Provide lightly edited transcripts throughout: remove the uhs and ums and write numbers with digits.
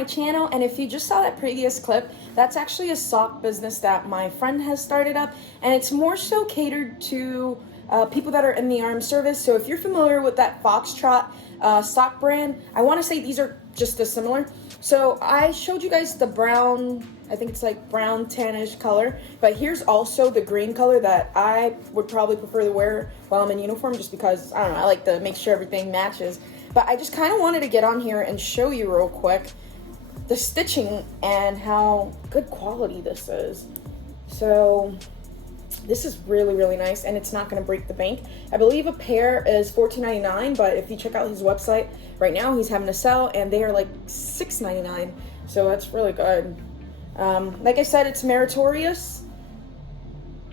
my channel. And if you just saw that previous clip, that's actually a sock business that my friend has started up, and it's more so catered to people that are in the armed service. So if you're familiar with that Foxtrot sock brand, I want to say these are just as similar. So I showed you guys the brown, I think it's like brown tannish color, but here's also the green color that I would probably prefer to wear while I'm in uniform, just because, I don't know, I like to make sure everything matches. But I just kind of wanted to get on here and show you real quick the stitching and how good quality this is. So this is really, really nice, and it's not going to break the bank. I believe a pair is $14.99, but if you check out his website right now, he's having a sale, and they are like $6.99. So that's really good. Like I said, it's meritorious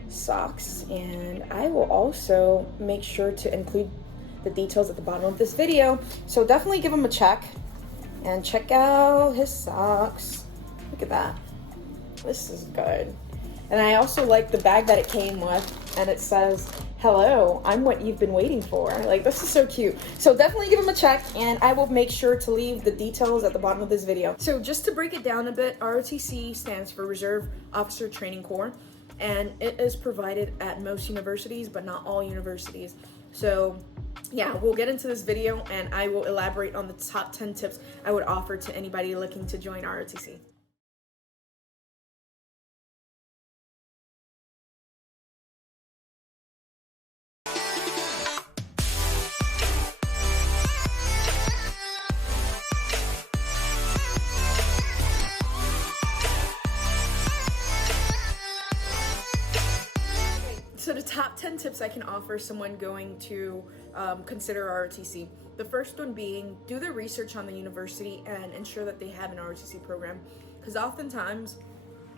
socks, and I will also make sure to include the details at the bottom of this video. So definitely give him a check and check out his socks. Look at that. This is good. And I also like the bag that it came with, and it says, "Hello, I'm what you've been waiting for." Like, this is so cute. So definitely give him a check, and I will make sure to leave the details at the bottom of this video. So just to break it down a bit, ROTC stands for Reserve Officer Training Corps, and it is provided at most universities, but not all universities. So yeah, we'll get into this video, and I will elaborate on the top 10 tips I would offer to anybody looking to join ROTC. So the top 10 tips I can offer someone going to consider ROTC. The first one being, do the research on the university and ensure that they have an ROTC program. Because oftentimes,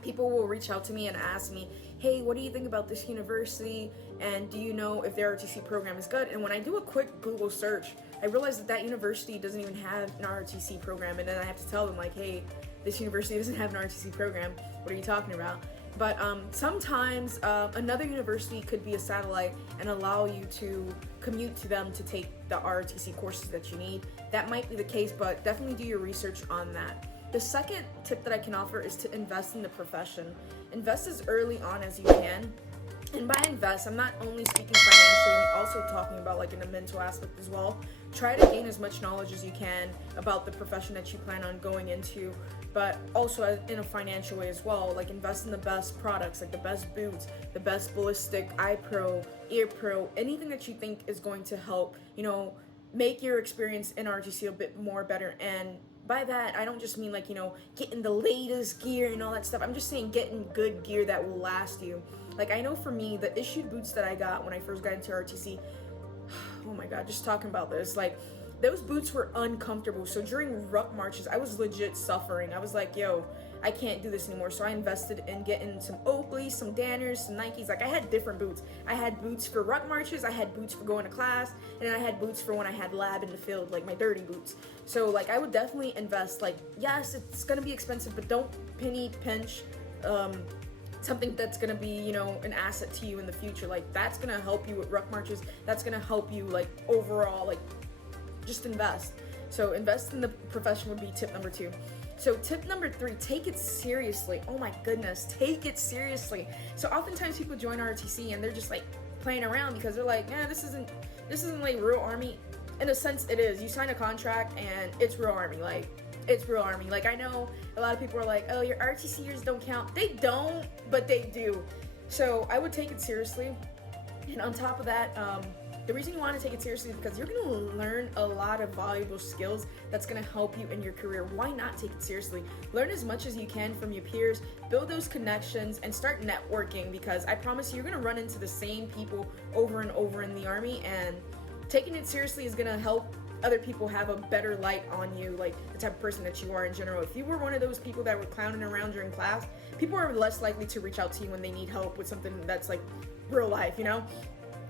people will reach out to me and ask me, "Hey, what do you think about this university? And do you know if their ROTC program is good?" And when I do a quick Google search, I realize that that university doesn't even have an ROTC program. And then I have to tell them, like, "Hey, this university doesn't have an ROTC program. What are you talking about?" But sometimes another university could be a satellite and allow you to commute to them to take the ROTC courses that you need. That might be the case, but definitely do your research on that. The second tip that I can offer is to invest in the profession. Invest as early on as you can. And by invest, I'm not only speaking financially, I'm also talking about like in a mental aspect as well. Try to gain as much knowledge as you can about the profession that you plan on going into, but also in a financial way as well. Like, invest in the best products, like the best boots, the best ballistic, eye pro, ear pro, anything that you think is going to help, you know, make your experience in ROTC a bit more better. And by that, I don't just mean like, you know, getting the latest gear and all that stuff. I'm just saying getting good gear that will last you. Like, I know for me, the issued boots that I got when I first got into ROTC, oh my God, just talking about this, like, those boots were uncomfortable. So during ruck marches, I was legit suffering. I was like, yo, I can't do this anymore. So I invested in getting some Oakleys, some Danners, some Nikes. Like, I had different boots. I had boots for ruck marches, I had boots for going to class, and then I had boots for when I had lab in the field, like my dirty boots. So like, I would definitely invest. Like, yes, it's gonna be expensive, but don't penny pinch something that's gonna be, you know, an asset to you in the future. Like, that's gonna help you with ruck marches. That's gonna help you, like, overall, like, just invest. So invest in the profession would be tip number 2. So tip number 3, take it seriously. Oh my goodness, take it seriously. So oftentimes people join ROTC and they're just like playing around because they're like, yeah, this isn't like real army. In a sense, it is. You sign a contract and it's real army. Like, it's real army. Like, I know a lot of people are like, oh, your ROTC years don't count. They don't, but they do. So I would take it seriously. And on top of that, the reason you want to take it seriously is because you're going to learn a lot of valuable skills that's going to help you in your career. Why not take it seriously? Learn as much as you can from your peers, build those connections, and start networking, because I promise you, you're going to run into the same people over and over in the Army, and taking it seriously is going to help other people have a better light on you, like the type of person that you are in general. If you were one of those people that were clowning around during class, people are less likely to reach out to you when they need help with something that's like real life, you know?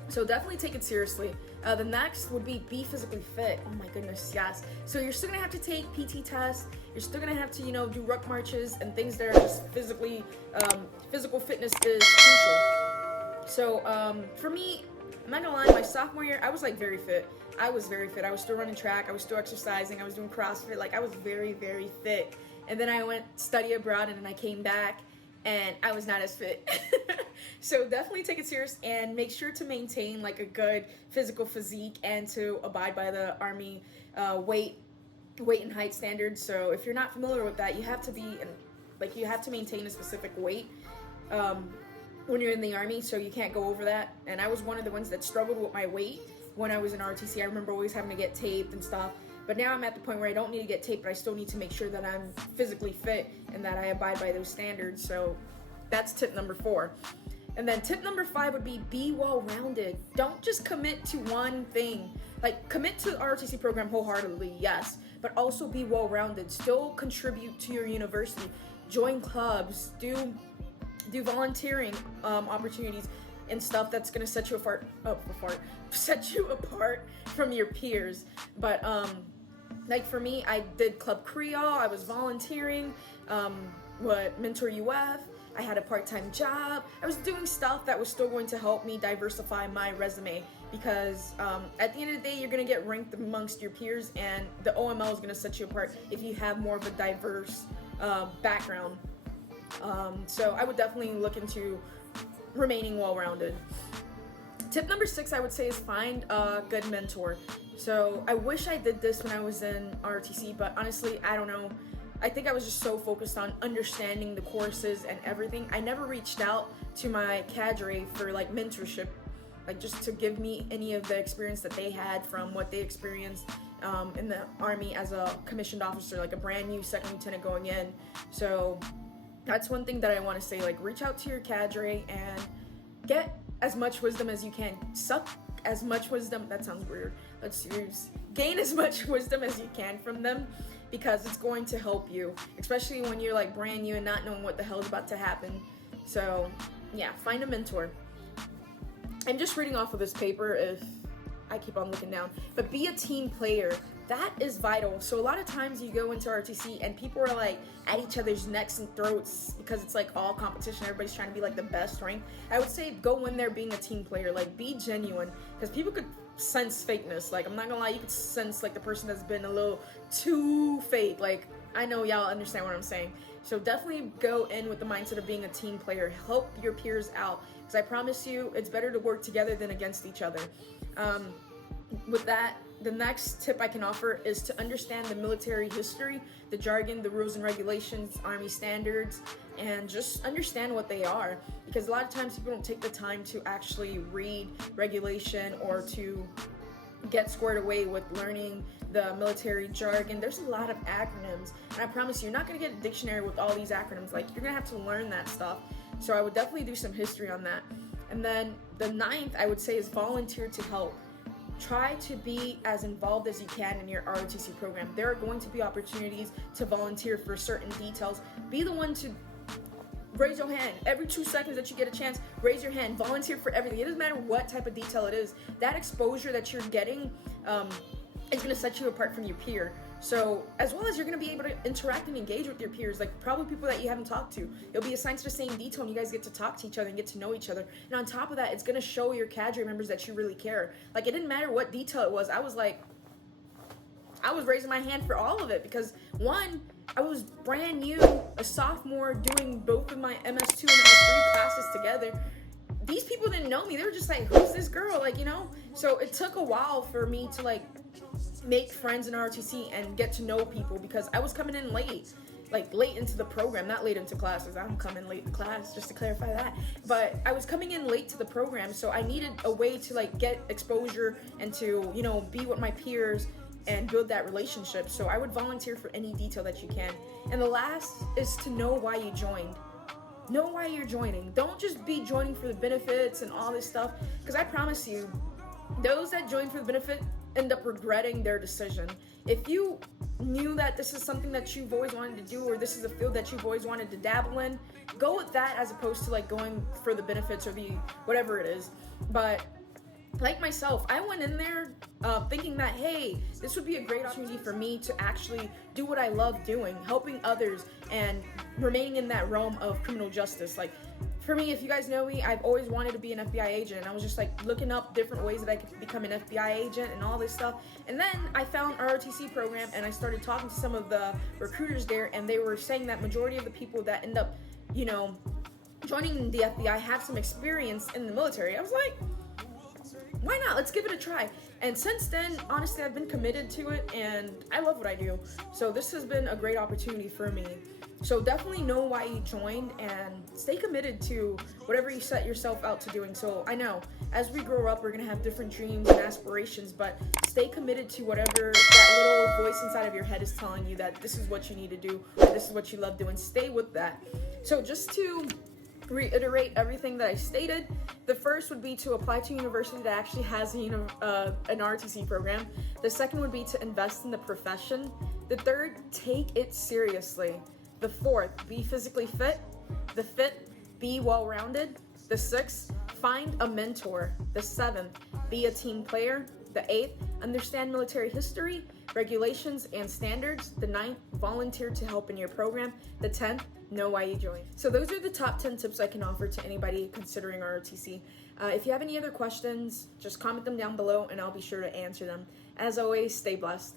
So definitely take it seriously. The next would be physically fit. Oh my goodness, yes. So you're still gonna have to take PT tests. You're still gonna have to, you know, do ruck marches and things that are just physically, physical fitness is crucial. So for me, I'm not gonna lie, my sophomore year, I was like very fit. I was very fit. I was still running track. I was still exercising. I was doing CrossFit. Like, I was very, very fit. and then I went study abroad, and then I came back, and I was not as fit. So definitely take it serious and make sure to maintain like a good physical physique and to abide by the Army weight and height standards. So if you're not familiar with that, you have to you have to maintain a specific weight when you're in the Army, so you can't go over that. And I was one of the ones that struggled with my weight when I was in ROTC. I remember always having to get taped and stuff. But now I'm at the point where I don't need to get taped, but I still need to make sure that I'm physically fit and that I abide by those standards. So that's tip number 4. And then tip number 5 would be well-rounded. Don't just commit to one thing. Like, commit to the ROTC program wholeheartedly, yes, but also be well-rounded. Still contribute to your university. Join clubs. Do volunteering opportunities and stuff that's gonna set you apart from your peers. But like for me, I did Club Creole. I was volunteering. Mentor UF. I had a part-time job. I was doing stuff that was still going to help me diversify my resume, because at the end of the day, you're going to get ranked amongst your peers, and the OML is going to set you apart if you have more of a diverse background. So I would definitely look into remaining well-rounded. Tip number 6, I would say, is find a good mentor. So I wish I did this when I was in ROTC, but honestly, I don't know. I think I was just so focused on understanding the courses and everything. I never reached out to my cadre for like mentorship, like just to give me any of the experience that they had from what they experienced in the Army as a commissioned officer, like a brand new second lieutenant going in. So that's one thing that I want to say, like reach out to your cadre and get as much wisdom as you can. Suck as much wisdom, that sounds weird. Gain as much wisdom as you can from them, because it's going to help you, especially when you're like brand new and not knowing what the hell is about to happen. So yeah, find a mentor. I'm just reading off of this paper if I keep on looking down, but be a team player. That is vital. So a lot of times you go into ROTC and people are like at each other's necks and throats because it's like all competition. Everybody's trying to be like the best rank. I would say go in there being a team player, like be genuine, because people could sense fakeness. Like, I'm not gonna lie, you could sense like the person that's been a little too fake. Like, I know y'all understand what I'm saying. So definitely go in with the mindset of being a team player. Help your peers out, because I promise you it's better to work together than against each other. With that, the next tip I can offer is to understand the military history, the jargon, the rules and regulations, Army standards, and just understand what they are. Because a lot of times people don't take the time to actually read regulation or to get squared away with learning the military jargon. There's a lot of acronyms, and I promise you're not going to get a dictionary with all these acronyms. Like, you're going to have to learn that stuff. So I would definitely do some history on that. And then the 9th, I would say, is volunteer to help. Try to be as involved as you can in your ROTC program. There are going to be opportunities to volunteer for certain details. Be the one to raise your hand. Every 2 seconds that you get a chance, raise your hand. Volunteer for everything. It doesn't matter what type of detail it is. That exposure that you're getting is going to set you apart from your peer. So, as well as you're going to be able to interact and engage with your peers, like probably people that you haven't talked to. You'll be assigned to the same detail and you guys get to talk to each other and get to know each other. And on top of that, it's going to show your cadre members that you really care. Like, it didn't matter what detail it was. I was raising my hand for all of it, because one, I was brand new, a sophomore, doing both of my MS2 and MS3 classes together. These people didn't know me. They were just like, who's this girl? Like, you know? So it took a while for me to like make friends in ROTC and get to know people, because I was coming in late, like late into the program, not late into classes. I'm coming late to class, just to clarify that. But I was coming in late to the program, so I needed a way to like get exposure and to, you know, be with my peers and build that relationship. So I would volunteer for any detail that you can. And the last is to know why you joined. Know why you're joining. Don't just be joining for the benefits and all this stuff, because I promise you, those that join for the benefit end up regretting their decision. If you knew that this is something that you've always wanted to do, or this is a field that you've always wanted to dabble in, go with that as opposed to like going for the benefits or the whatever it is. But like myself, I went in there thinking that, hey, this would be a great opportunity for me to actually do what I love doing, helping others and remaining in that realm of criminal justice. Like, for me, if you guys know me, I've always wanted to be an FBI agent. I was just like looking up different ways that I could become an FBI agent and all this stuff. And then I found ROTC program, and I started talking to some of the recruiters there, and they were saying that majority of the people that end up, you know, joining the FBI have some experience in the military. I was like, why not? Let's give it a try. And since then, honestly, I've been committed to it, and I love what I do. So this has been a great opportunity for me. So definitely know why you joined, and stay committed to whatever you set yourself out to doing. So I know as we grow up, we're gonna have different dreams and aspirations, but stay committed to whatever that little voice inside of your head is telling you that this is what you need to do, or this is what you love doing. Stay with that. So just to reiterate everything that I stated, the first would be to apply to a university that actually has an ROTC program. The second would be to invest in the profession. The third, take it seriously. The fourth, be physically fit. The fifth, be well-rounded. The sixth, find a mentor. The seventh, be a team player. The eighth, understand military history, regulations, and standards. The ninth, volunteer to help in your program. The 10th, know why you joined. So those are the top 10 tips I can offer to anybody considering ROTC. If you have any other questions, just comment them down below and I'll be sure to answer them. As always, stay blessed.